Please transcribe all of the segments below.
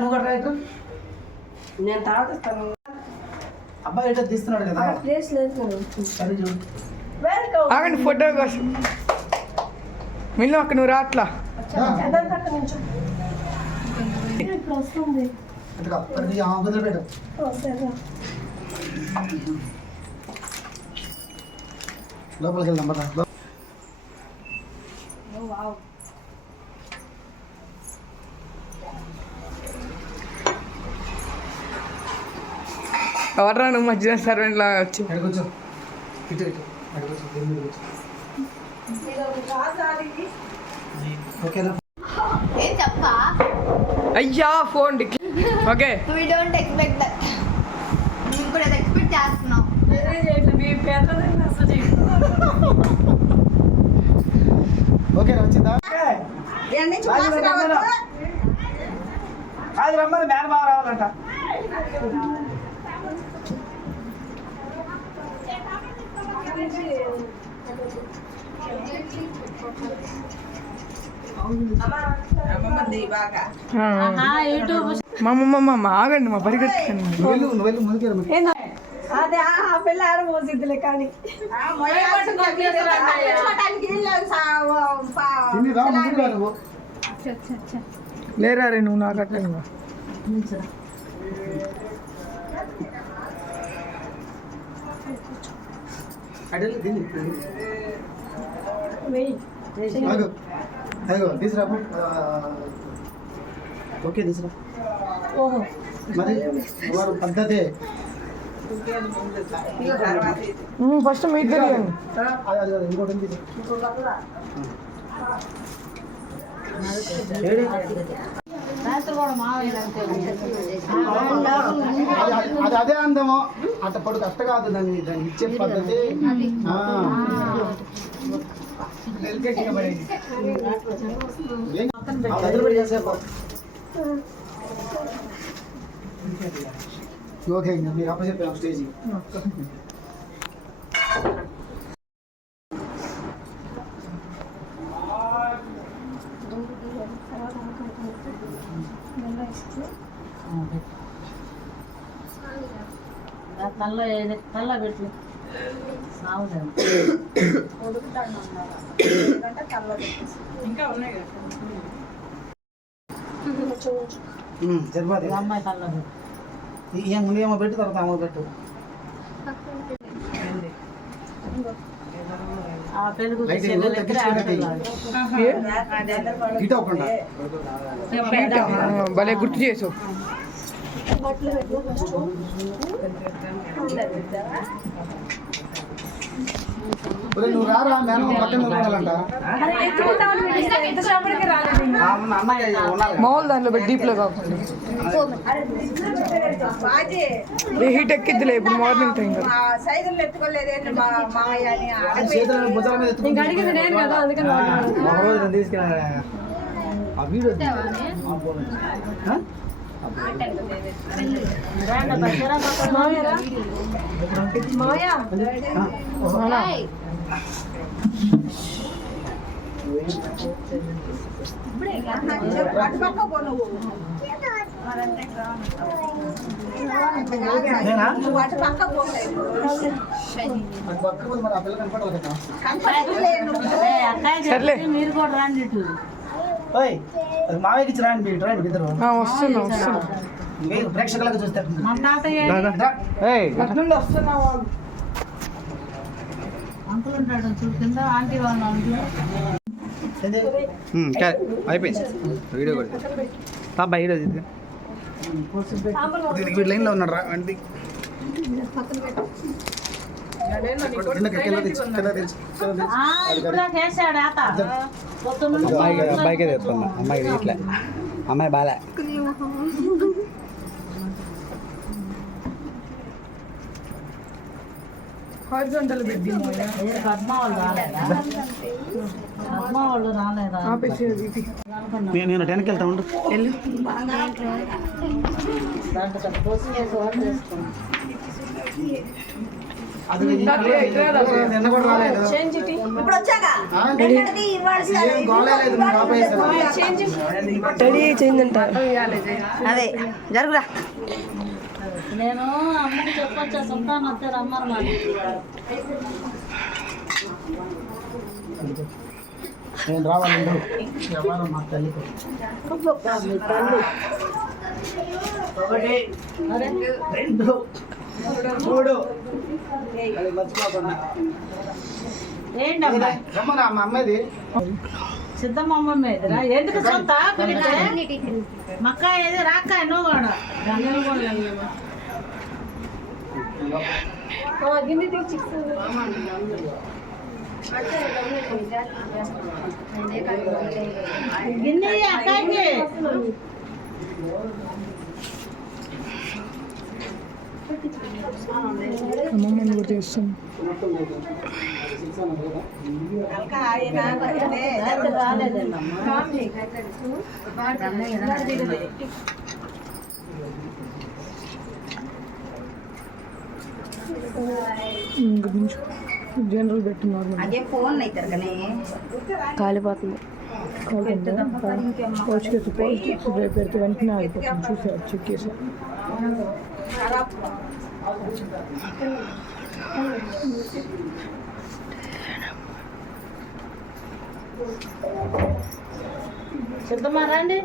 నువ్వు కూడా రైట్ నేను తాగుతాను. అబ్బాయి ఎట్లా తీస్తున్నాడు కదా. ఆగండి ఫోటో కోసం మిల్లు అక్కడ నువ్వు రాట్లా లోపలికి వెళ్దాం బట్ ఎవరా నువ్వు మధ్యన సర్వెంట్ లాగా వచ్చి కూర్చో ఇటు ఇటు ఓకేనా అయ్యా phone okay we don't expect that ఇప్పుడు అది ఎక్స్పెక్ట్ చేస్తున్నాం ఓకే వచ్చిందా కాదు రమ్మని మ్యాన్ బాగా రావాలంట. మా ఆగండి మా పరిగెత్తుకండి నువ్వు ముందుకు అదే ఆ పిల్ల ఆడ మోసిద్దులే కానీ లేరా రే నువ్వు నాకు అట్లా తీసురా ఓకే తీసురా మరి పద్ధతి ఫస్ట్ మీట్ తెలియండి ఇంకోటి అది అదే అందము అట్ట పడుకు అట్ట కాదు దాన్ని దాన్ని ఇచ్చే పద్ధతి. ఓకే మీరు అప్ప చెప్పాను స్టేజ్ తల్ల పెట్టు ఇంకా ఉన్నాయి సరిపోతుంది. అమ్మాయి తల్ల ముందు ఏమో పెట్టు తర్వాత అమ్మ పెట్టు. భలే గుర్తు చేసావు. నువ్వు రారా మేనమ్మ పక్కన ఉండాలంట. మామూలు దాంట్లో పెట్టి డీప్లో కాకుండా హీట్ ఎక్కిద్దిలే ఇప్పుడు మార్నింగ్ టైం కదా. మీరు కూడా రండి. మావయ్యకి ఇచ్చి రాండి ఇద్దరు వస్తున్నా ప్రేక్షకులకు చూస్తారు. అంకుల్ ఉంటాడు చూడు కింద ఆంటీ వాళ్ళు అయిపోయింది వీడియో కూడా బాబా ఈరోజు లైన్లో ఉన్నాడు రా వంటి అబ్బాయికే తెస్తున్నా అమ్మాయి ఇట్లా అమ్మాయి బాలే హారిజాంటల్ పెట్టి పద్మ వాళ్ళు రాలేదా నేను 10కి వెళ్తా ఉండు వెళ్ళు. అది నిన్న కూడా రాలేదు. ఇప్పుడు వచ్చాక ఆ? ఎక్కడిది ఇవాళ ఏం గోలేదు మీ బాబాయ్ సార్. రెడీ చేయిందంట. అదే జరుగురా. నేను అమ్మకి చెప్పొచ్చా సుల్తాన్ వస్తే రమ్మన్నాను. నేను రావాలండి వ్యవహారం మా తల్లికి. ఒకటి, రెండు, మూడు. అది మర్చిపోకుండా. ఏంటమ్మా రమ్మరా మా అమ్మాయిది. సిద్ధమ్మ అమ్మమ్మ ఎదురా ఎందుకు సొంత మక్క ఏది రాక్క నువ్వు కూడా గంగలు కూడా గిన్నె అక్కకి అమ్మమ్మని కూడా చేస్తాం. రాలేదండి జనరల్ పెట్టి నార్మల్ అదే ఫోన్ అవుతారు కానీ కాలిపోతుంది. రేపు పెడితే వెంటనే ఆగిపోతుంది. చూసారు, చెక్ చేశారు. సిద్ధమ్మా రండి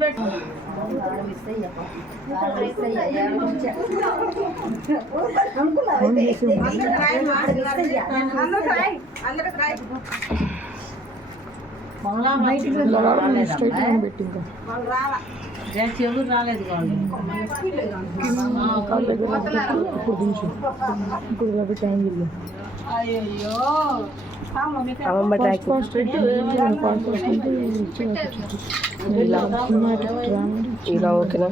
పెట్టు పెట్టి ఎవరు రాలేదు ఇప్పుడు దించు. ఇప్పుడు కాబట్టి టైం లేదు. అయ్యో ఇలా ఓకేనా?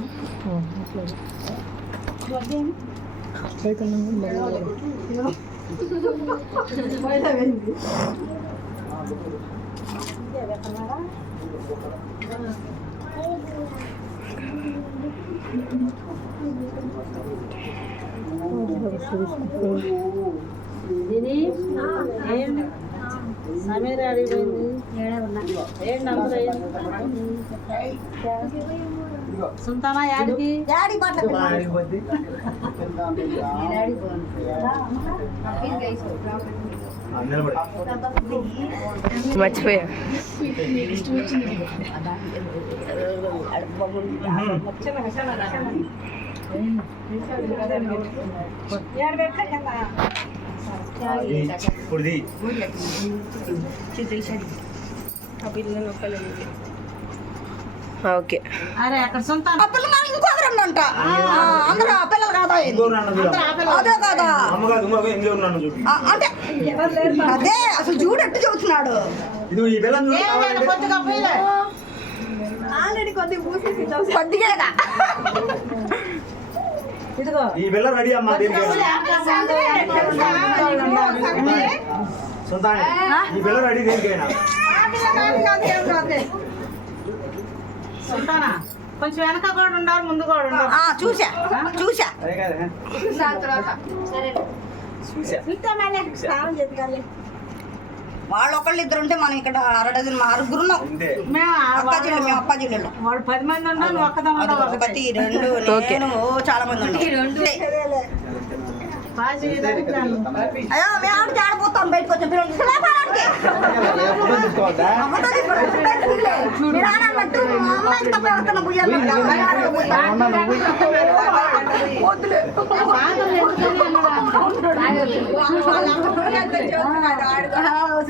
సమీర అడిగిపోయింది ఏం నంబర్ సుల్తానా యాడికి డాడీ మర్చిపోయా. ఓకే. అరే అక్కడ సుల్తాన్ ఇంకొకరంట అందరూ ఆ పిల్లలు కాదా అదే కాదా అంటే అదే అసలు చూడట్టు చెబుతున్నాడు. కొద్దిగా పోయిలే ఆల్రెడీ కొద్దిగా పూసేసి కొద్దిగా ఇదిగో ఈ పిల్ల రెడీ అమ్మా. ఈ పిల్ల రెడీ దేనికైనా. సుల్తానా కొంచెం వెనక కూడా ఉండాలి ముందు కూడా ఉండాలి. చూసా వాళ్ళు ఒకళ్ళు ఇద్దరు ఉంటే మనం ఇక్కడ 6 ఆరుగురున్నాం. మేము అప్ప జిల్లాలో వాడు 10 మంది ఉన్నా నువ్వు ఒక్కదాం ఉండవు. ఒకటి 2 నేను చాలా మంది ఉన్నాం. అయ్యో మేము ఆడికి ఆడిపోతాం బయటకు వచ్చాం పిల్లలు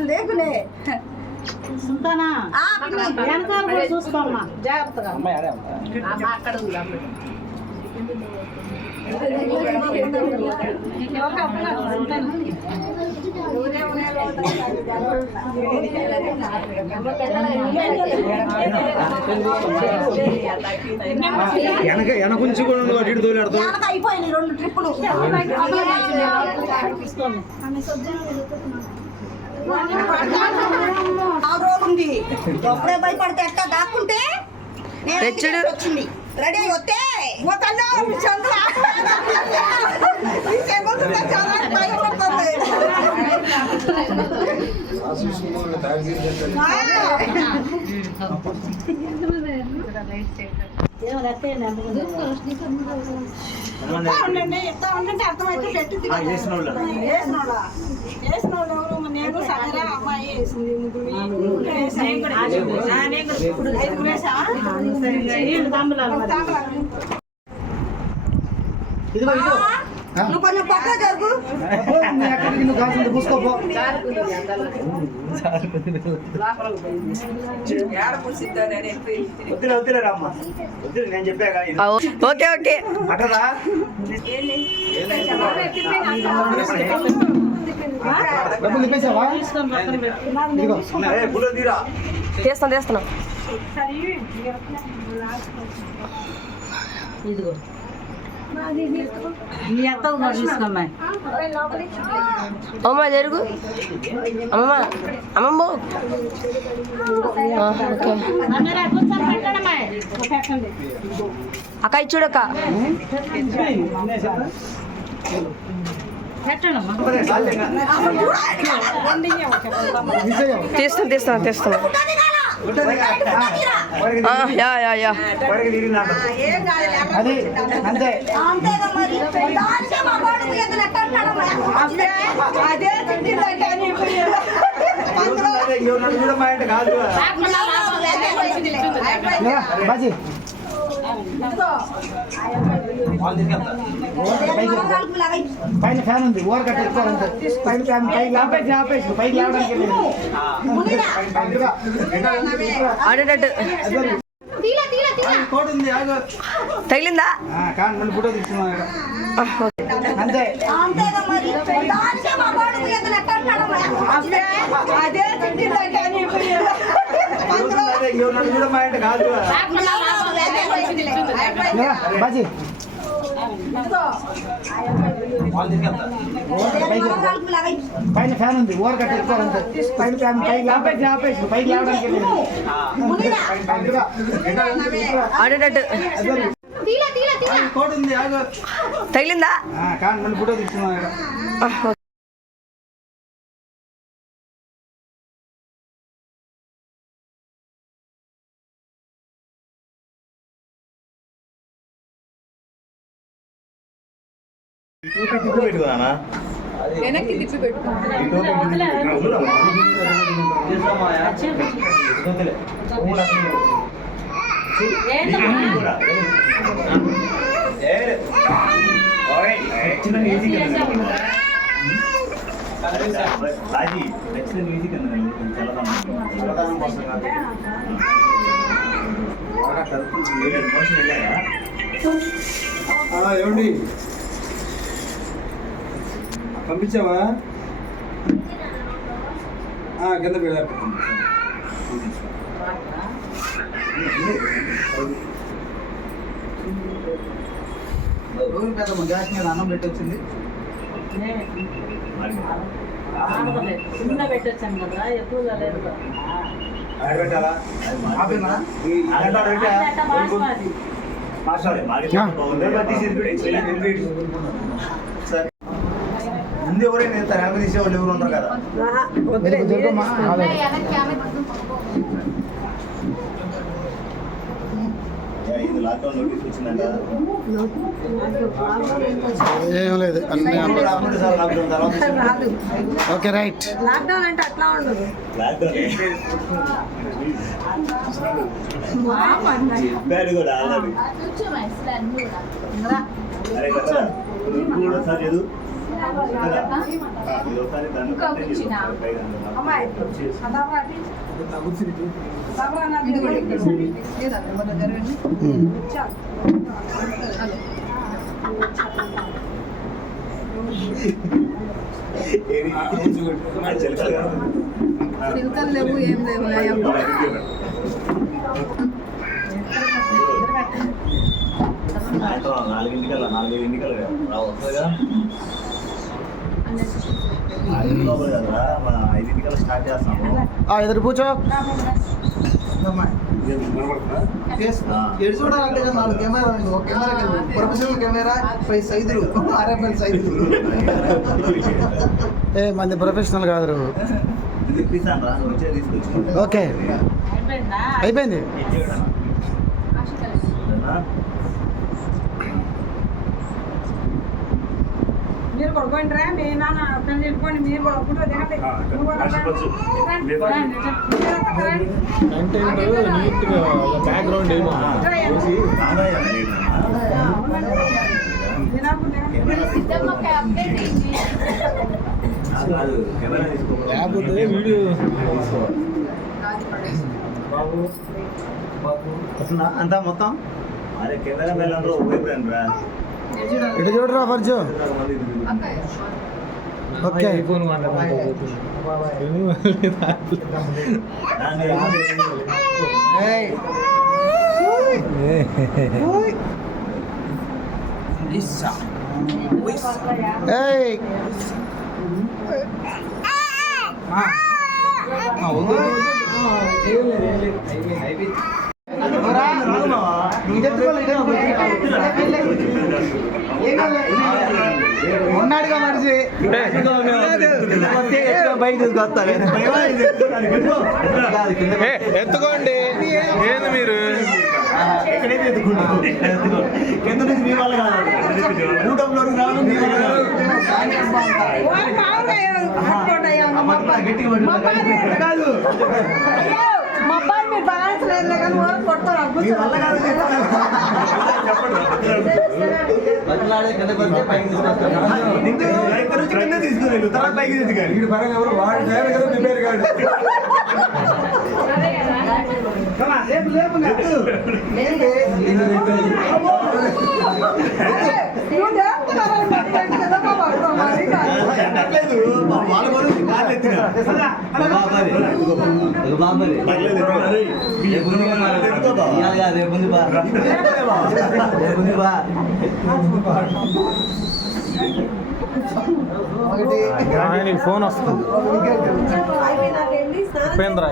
లేకునే సుల్తానా వెనకాల కూడా చూసుకోమ్మా జాగ్రత్తగా. అక్కడ వెనకుంచి కూడా అటు తోలాడుతూ అయిపోయింది 2 ట్రిప్పులు. ఉంది అప్పుడే భయపడితే ఎట్టా దాక్కుంటే వచ్చింది రెడీ అయి వస్తే ఇదిగో ఇదిగో నువ్వు కొంచెం పక్క జరుగు. ఎక్కడికి నువ్వు కాల్సింది పూసుకోపో. వద్దులే వద్దులే రామ్మ వద్దులే నేను చెప్పాగా ఓకే ఓకే అట్టదా డబ్బులు తిప్పేసావా? ఇదిగో బులో తీరా తీస్తున్నా ఇదిగో నీ అత్తలు కూడా తీసుకోమ్మాయి. అమ్మమ్మ జరుగు అమ్మమ్మ అమ్మమ్మ ఓకే అక్క ఇచ్చుడక్క తీస్తున్నా యా యా యా అది అంతే. అంతేగా మరి. దానికే మా కొడుకు ఎదురు ఎక్కడ ఉన్నాడమ్మా? అదే తిట్టిందంటే అని కూడా మా ఇంటి కాదు బాజీ పైన ఫ్యాన్ ఉంది ఓవర్ కట్ ఎక్కువాలంటే పైన ఫ్యాన్ పైకి ఆపేసి పైకి లేవడానికి ఆడేటట్టు కోడ్ ఉంది ఆగు. తగిలిందా కానీ మళ్ళీ ఫోటో తీసుకున్నాం అంతే. అంతేగా మరి. దానికే మా కొడుకు ఎదురు ఎక్కడ ఉన్నాడమ్మా? అదే తిట్టిందంటే అని కూడా మా ఇంటి కాదు బాజీ పైన ఫ్యాన్ ఉంది ఓవర్ కట్ ఎక్కువాలంటే పైన ఫ్యాన్ పైకి ఆపేసి పైకి లేవడానికి ఆడేటట్టు కోడ్ ఉంది ఆగు. తగిలిందా కానీ మళ్ళీ ఫోటో తీసుకున్నాం పెట్టుకున్నా వెనక్కి తిప్పి పెట్టు ఏమండి పంపించావా కింద పెడతా గ్యాస్ మీద అన్నం పెట్టొచ్చింది. చిన్న పెట్టొచ్చాను కదా ఎక్కువ లేదు. పెట్టాలా ముందు ఎవరైనా వెళ్తారు వెనక తీసేవాళ్ళు ఎవరు ఉంటారు కదా ఇది లాక్డౌన్ నోటీస్ వచ్చిందంట ఏం లేదు అన్ని సార్ లాక్డౌన్ తర్వాత ఓకే రైట్. లాక్డౌన్ అంటే అట్లా ఉండదు. లాక్డౌన్ చెప్పాడు కూడా ఆల్రెడీ అరే కదా నువ్వు కూడా ఒకసారి చదువు ఒకసారి చిలుకలు లేవు ఏం లేవు. సాయంత్రం 4:00 వస్తుందిగా 5 లోపల కదా మనం 5 స్టార్ట్ చేస్తాము. ఎదురు కూర్చో. ఎడు చూడాలంటే నాలుగు కెమెరా ఒక కెమెరా ప్రొఫెషనల్ కెమెరా 5 సైజులు RFL సైజులు మంది ప్రొఫెషనల్ కాదు. ఓకే అయిపోయింది. మీరు కొడుకోండి రా, మీ నాన్న అర్థం చెప్పుకోండి. మీరు కూడా ఫోటో దిగండి. నీట్గా బ్యాక్గ్రౌండ్ ఏమో లేకపోతే వీడియో అంతా మొత్తం అరే కెమెరా మేళ ఇటు చూడరా ఫర్జు. ఓకే ఐఫోన్ ఉన్నాడుగా మనిషి బయట తీసుకొస్తారు ఎత్తుకోండి. ఏంది మీరు కింద నుంచి మీ వల్ల కాదు, యూట్యూబ్లోకి రావడం మీ వల్ల కాదు. గట్టిగా కాదు మా అబ్బాయి మీరు బ్యాలెన్స్ లేదు కానీ ఊరికి కొడతారు. మీ వల్ల కాదు కింద తీసుకుని తర్వాత పైకి తీసుకుని వీడు పరంగా ఎవరు వాడు ప్రిపేర్ కాదు. ఆయనకి ఫోన్ వస్తుంది. ఉపేంద్ర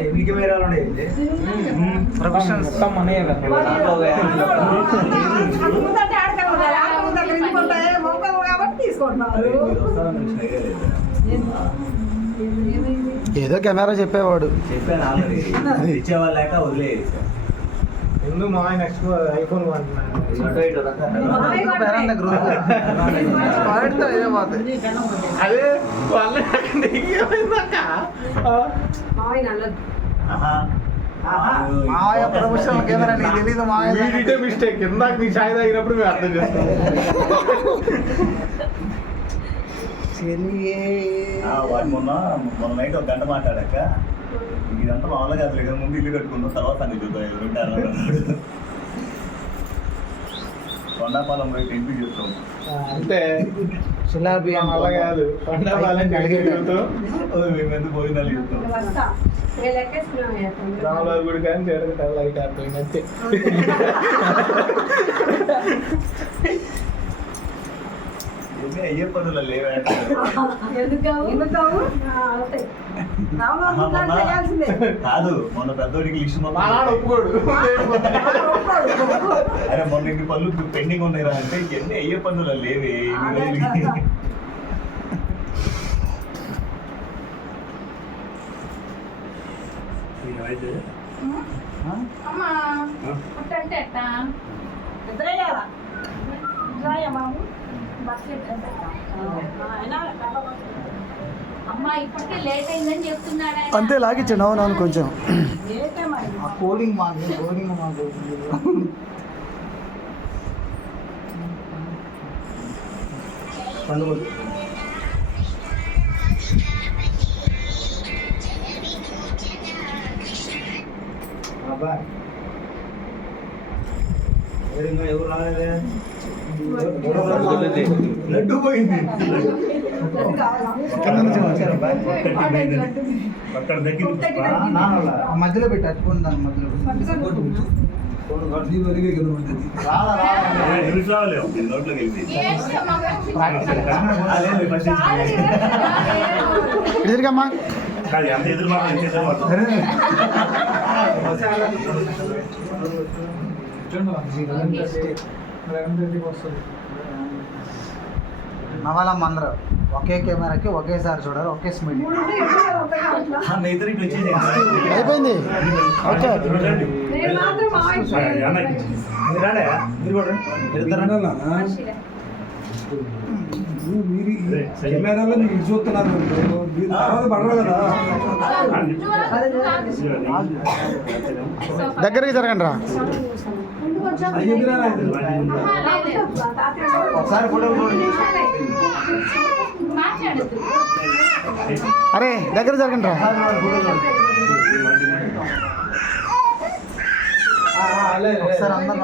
ఎన్ని కెమెరాలు ఉన్నాయి? ప్రొఫెషనల్ మొత్తం మనయే కదా. ఏదో కెమెరా చెప్పేవాడు. చెప్పాను ఆల్రెడీ, ఇచ్చేవాళ్ళు లేక వదిలేదు. ఎందుకు మా ఆయన నెక్స్ట్ ఐఫోన్ కొంటున్నాను. అదే మాయ ప్రొఫెషనల్ కెమెరా నీకు తెలీదు. మాయ మిస్టేక్. ఇందాక నీ ఛాయ్ తాగినప్పుడు మేము అర్థం చేస్తాం. వాడు మొన్న నైట్ ఒక గంట మాట్లాడాక ఇదంతా మామూలుగా అసలు కదా, ముందు ఇల్లు కట్టుకున్నాం తర్వాత అన్ని చూద్దాం. కొండాపాలెం బయట ఇంటికి చూస్తాం అంటే సులాబీ అలా కాదు. కొండాపాలెం మేము ఎందుకు పోయినాలు చూస్తాం. రాములవారి గుడి కానీ చేరక లైట్ ఆడుతుంది అంతే. అయ్యే పనులు లేవే కాదు. మొన్న పెద్దోడికి లిస్ట్ ఒప్పుకోడు. అరే మొన్న ఇన్ని పనులు పెండింగ్ ఉన్నాయిరా అంటే ఎన్ని అయ్యే పనులు లేవే. అంతే లాగిచ్చాను. అవునవును కొంచెం కోడింగ్ కోడింగ్ ఎవరు రాలేదే. లడ్డు పోయింది. అక్కడ దగ్గర ఆ మధ్యలో పెట్టి అట్టుకోండి దాని మధ్యలో నోట్లోకి వెళ్ళి ఎదురుగమ్మా కాదు ఎంత ఎదురు మాత్రం ఇచ్చేసారు నవాలమ్మ అందరూ ఒకే కెమెరాకి ఒకేసారి చూడాలి ఒకే స్మైల్. ఇద్దరు ఇటు వచ్చేసి అయిపోయింది ఓకే కెమెరాలో మీరు చూస్తున్నారు మీరు తర్వాత పడరు కదా. దగ్గరికి జరగండి రా. ఒకసారి ఫోటో అరే దగ్గర జరగండి రా. ఒకసారి అందరు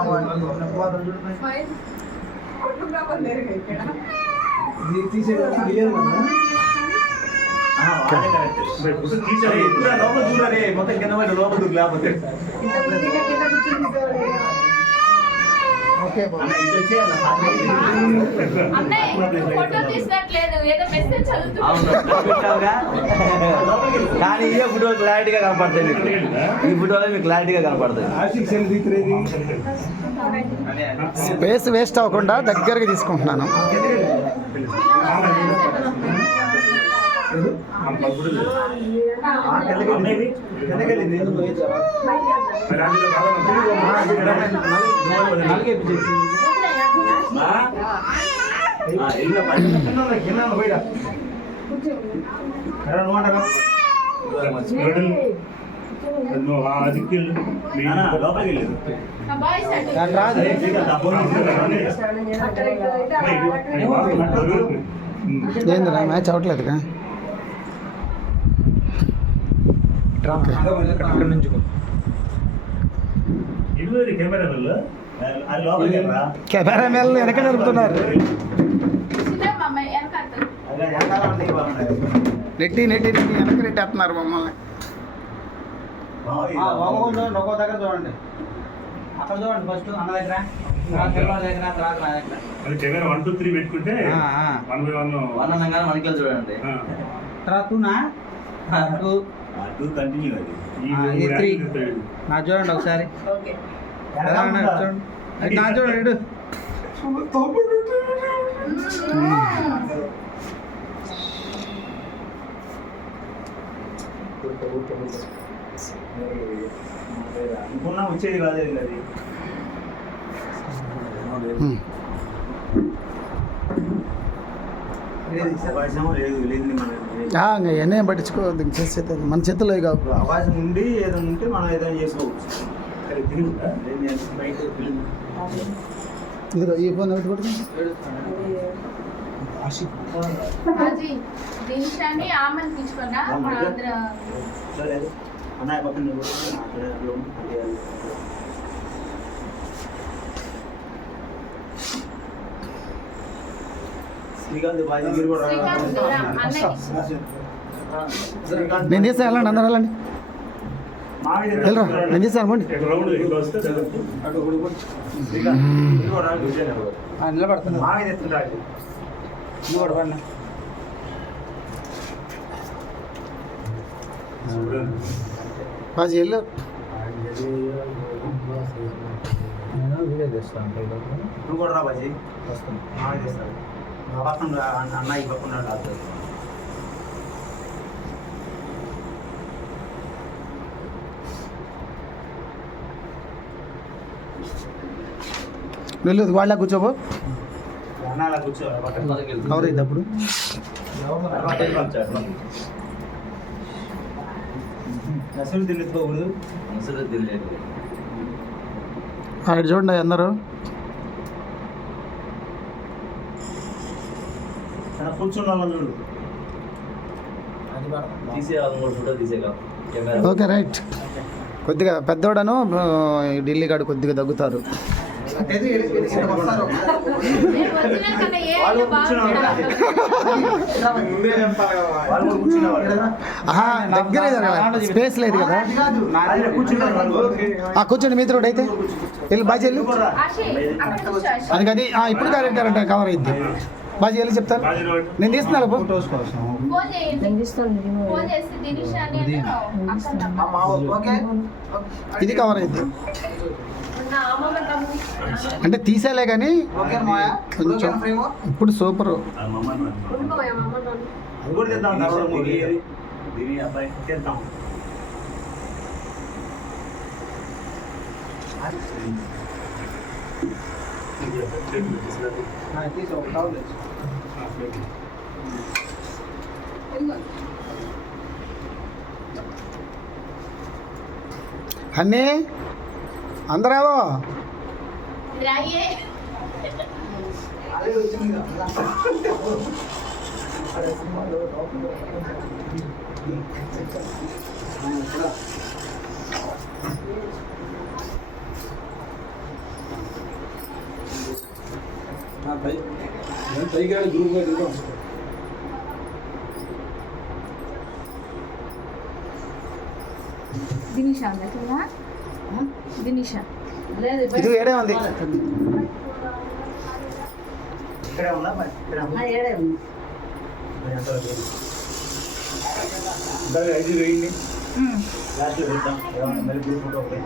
చూడాలి మొత్తం కింద లోపల లేకపోతే ఓకే కానీ ఇవే ఫోటో క్లారిటీగా కనపడతాయి మీకు. ఈ ఫోటోలో మీకు క్లారిటీగా కనపడతాయి. స్పేస్ వేస్ట్ అవ్వకుండా దగ్గరికి తీసుకుంటున్నాను. లోపలికి వెళ్ళదు ఏందిరా మ్యాచ్ అవ్వట్లేదుగా. కెమెరా మేళ వెనక జరుపుతున్నారు. నెట్టి నెట్టి నెట్టి వెనక నెట్టేస్తున్నారు మమ్మల్ని. ఒక్కో దగ్గర చూడండి. అక్కడ చూడండి ఫస్ట్ అన్న దగ్గర దగ్గర తర్వాత నా దగ్గర. కెమెరా 1 2 3 పెట్టుకుంటే 1 by 1 వన్ అనగానే మనకి చూడండి. తర్వాత 2 నా 2 కంటిన్యూ అది ఇది 3 నా చూడండి ఒకసారి. చూడండి నా చూడండి. అనుకున్నా వచ్చేది కాదు అది లేదు లేదు మన అవన్నీ పట్టించుకోవద్దు. చేసేది మన చేతుల్లో కావు. అవకాశం ఉండి ఏదైనా ఉంటే మనం ఏదైనా చేసుకోవచ్చు. ఇదిగో ఈ ఫోన్ ఒకటి కొట్టుకో. సరే అన్నయ్య పక్కన నేను చేస్తాను వెళ్ళండి అందరూ వెళ్ళండి. వెళ్ళరా నేను చేస్తాను పోండి. నిలబడుతున్నా బాజీ వెళ్ళు. నువ్వు కూడా రా బాజీ వస్తాను మావి చేస్తాను పక్కన అన్న ఈ పక్కన వెళ్ళు వాళ్ళ కూర్చోబో. అన్న అలా కూర్చోవాలి కవర్ అయింది అప్పుడు. అసలు తెలియకపోకూడదు అసలు తెలియదు. అక్కడ చూడండి అందరూ. కూర్చున్న వాళ్ళని చూడు తీసే 3 ఫోటో తీసేగా కెమెరా. Okay right. కొద్దిగా పెద్దోడను ఢిల్లీ కాడు కొద్దిగా దగ్గుతారు. అయితే ఇక్కడ వస్తారు. వాళ్ళు కూర్చునేవాళ్ళు. ముందే చెప్పాలి కదా. వాళ్ళు కూడా కూర్చునేవాళ్ళు. ఆహా, దగ్గరే జరగాలి, స్పేస్ లేదు కదా. అదే కూర్చునేవాళ్ళు. కూర్చోండి మీతో అయితే వెళ్ళి బాజీ వెళ్ళి అందుకని ఇప్పుడు కరెంట్ కవర్ అయింది. బాజీ వెళ్ళి చెప్తాను, నేను తీస్తున్నాను పో. ఓకే ఇది కవర్ అయింది అంటే తీసేలే కానీ ఓకే మాయా కొంచెం ఫ్రేమ్ ఇప్పుడు సూపర్. అది మమ్మల్ని అది కూడా చేద్దాం. తర్వాత మూవీ దీని అబ్బాయి చేద్దాం. అన్నీ అందరావో అదే వచ్చింది కదా. దినిషా దినిషా లేదు ఇది ఏడే ఉంది. ఇక్కడే ఉందా మరి? ఇక్కడే ఉందా? ఏడే ఉంది. దాని 5 వేయండి. లాస్ట్లో పెడతాం. ఏమన్నా మళ్ళీ గ్రూప్ ఫోటో ఒకటి.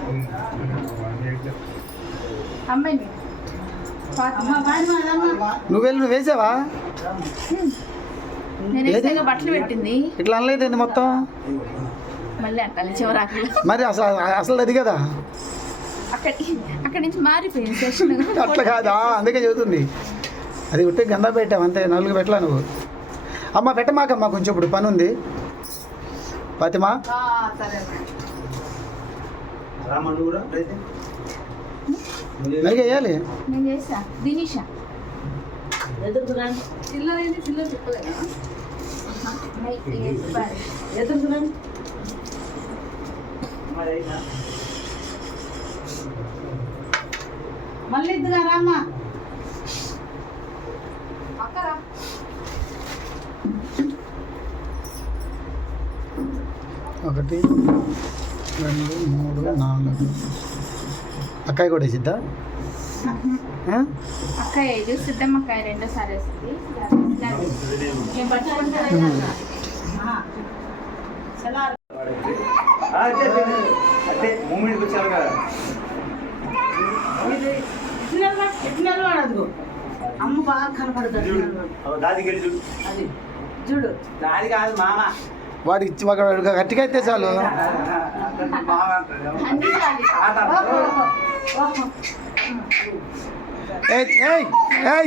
అమ్మాయిని అమ్మ బాగా నువ్వు వెళ్ళి నువ్వు వేసావా? నేను వేసాక బట్టలు పెట్టింది ఇట్లా అనలేదండి మొత్తం. మళ్ళీ అక్కడ చివరాకు మరి అసలు అది కదా, అక్కడి నుంచి మారిపోయింది సెషన్. అట్లా కాదా, అందుకే చెబుతుంది. అది ఉట్టి గందా పెట్టావు అంతే, నలుగు పెట్టలా నువ్వు. అమ్మ పెట్టమాకమ్మా, కొంచెం ఇప్పుడు పని ఉంది. ఫాతిమా సరే రామా నువ్వు కూడా అయితే నలుగు వేయాలి. నేను చేసా దినిషా ఎదురుకురండి చిల్లరైంది చిల్లర చెప్పలేదా ఎదురుకురండి. మరి అయినా మళ్ళీ ఇద్దుగా రామ్మా. అక్కరా ఒకటి 2 3 4 అక్కాయి కూడా వేసిద్దా? అక్క 5 సిద్ధమ్మకాయ 2 సారి వేస్తుంది. నేను పట్టుకుంటాను. సలార్ అంటే మూమెంట్కి వచ్చారు కదా. ఎట్లా నిలబడదు. అమ్మ బాగా కనపడుతుంది. దాదికి వెళ్ళి చూడు. అది చూడు. దాది కాదు మామ. వాడికి ఒక గట్టిగా అయితే చాలు. అన్నీ రాలి.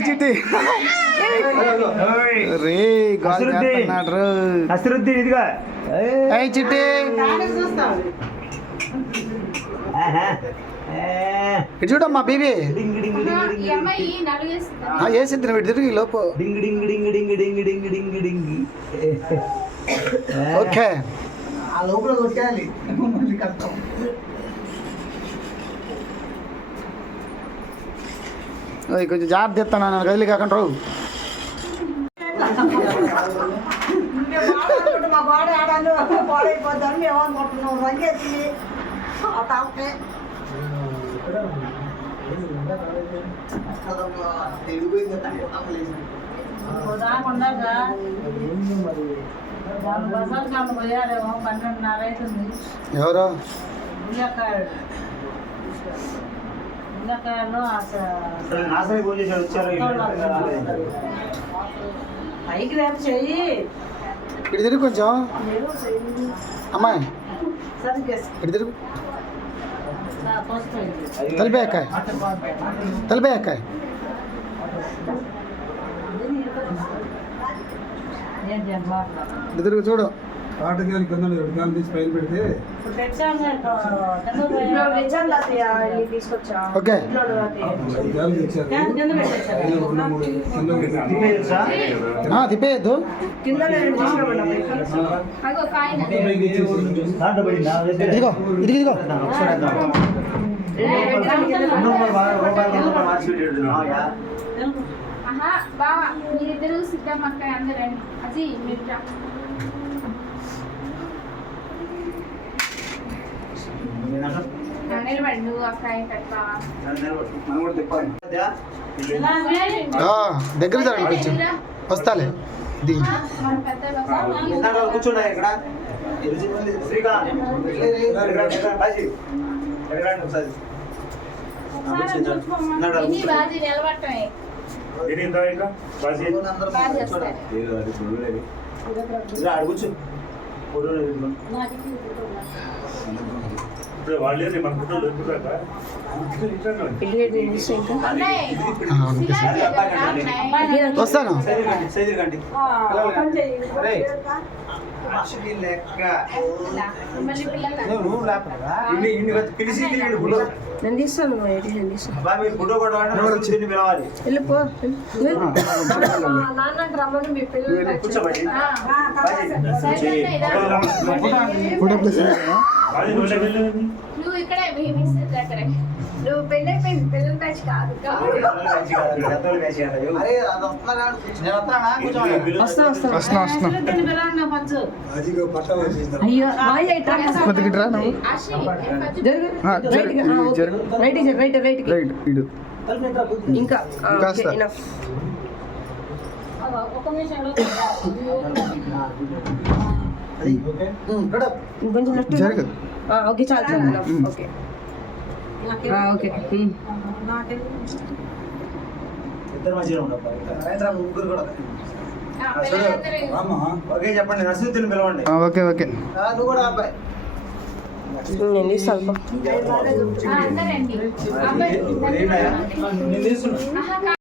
చిట్టి రే అసరుద్దీన్ ఇదిగా చిట్టి చూస్తావు. ఇటు చూడమ్మా బీబీ ఈ అమ్మాయి 4 వేస్తుంది. వేసిద్ది ఇటు తిరిగి లోపు. డింగ్ డింగ్ డింగ్ డింగ్ డింగ్ డింగ్ డింగ్ డింగ్. ఓకే ఆ లోపల కొట్టాలి మళ్ళీ కష్టం. కొంచెం జాగ్రత్త తెస్తాను నన్ను కదిలి కాకుండా రావు. మా బాడీ ఆడాలి పాడైపోద్దాం ఏమనుకుంటున్నాం. రంగేసి ఆ తాపే రాకుండా బజార్ కాదు పోయారేమో 12:30 అవుతుంది. ఎవరు ఉల్లకాయలు నాశనం పూజ చేసి వచ్చారు. పైకి రేపు చెయ్యి. ఇటు తిరుగు కొంచెం అమ్మాయి, ఇటు తిరుగు. తలిపే అక్కాయ్, తలిపే అక్కాయ్. ఇటు తిరుగు చూడు. ఆటగాలి కింద ఉడకాలు తీసి పైన పెడితే ఓకే ఉడకాలు తెచ్చారు. తిప్పేయద్దు. అగో కాయన దాంట్లో పడిందా? ఇదిగో ఇది ఇదిగో ఒకసారి వేద్దాం. ఆహా బా మీరిద్దరు సిద్ధమ్మ అక్క అందరూ రండి అది మీరు రా. నిలబడి నువ్వు అక్క ఏంటక్క దగ్గర జరగండి కొంచెం వస్తాలే ఇది మన పెద్ద కూర్చున్నా ఇక్కడ ఇన్ని బాజీ నిలబడటమే బాగా చేస్తారు అడుగుచ్చు వస్తాను లెక్క మళ్ళీ పిల్లలు పిలిచి నేను తీస్తాను నేను తీస్తాను ఫోటో కూడా పిలవాలి వెళ్ళిపో కూర్చోబట్టి నువ్వు ఇక్కడే మీ మిస్టర్ దగ్గరే నువ్వు పెళ్ళైపోయింది పిల్లల బ్యాచ్ కాదు అరే అది వస్తున్నా నేను వస్తానా వస్తున్నా అయ్యో కొద్దిగా ఇటురా నువ్వు రైట్ ఇడు ఇంకా కాస్త. కొంచెం లెఫ్ట్ జరగదు ఓకే చాలు చాలు ఓకే ఓకే ఇద్దరు మంచిగా ఉండవు ముగ్గురు కూడా పిల్లలందరూ ఓకే చెప్పండి నర్సుని పిలవండి ఓకే ఓకే నువ్వు కూడా అబ్బాయి నేను తీస్తాను అందరండి అబ్బాయి నేను తీసుకున్నా ఆహా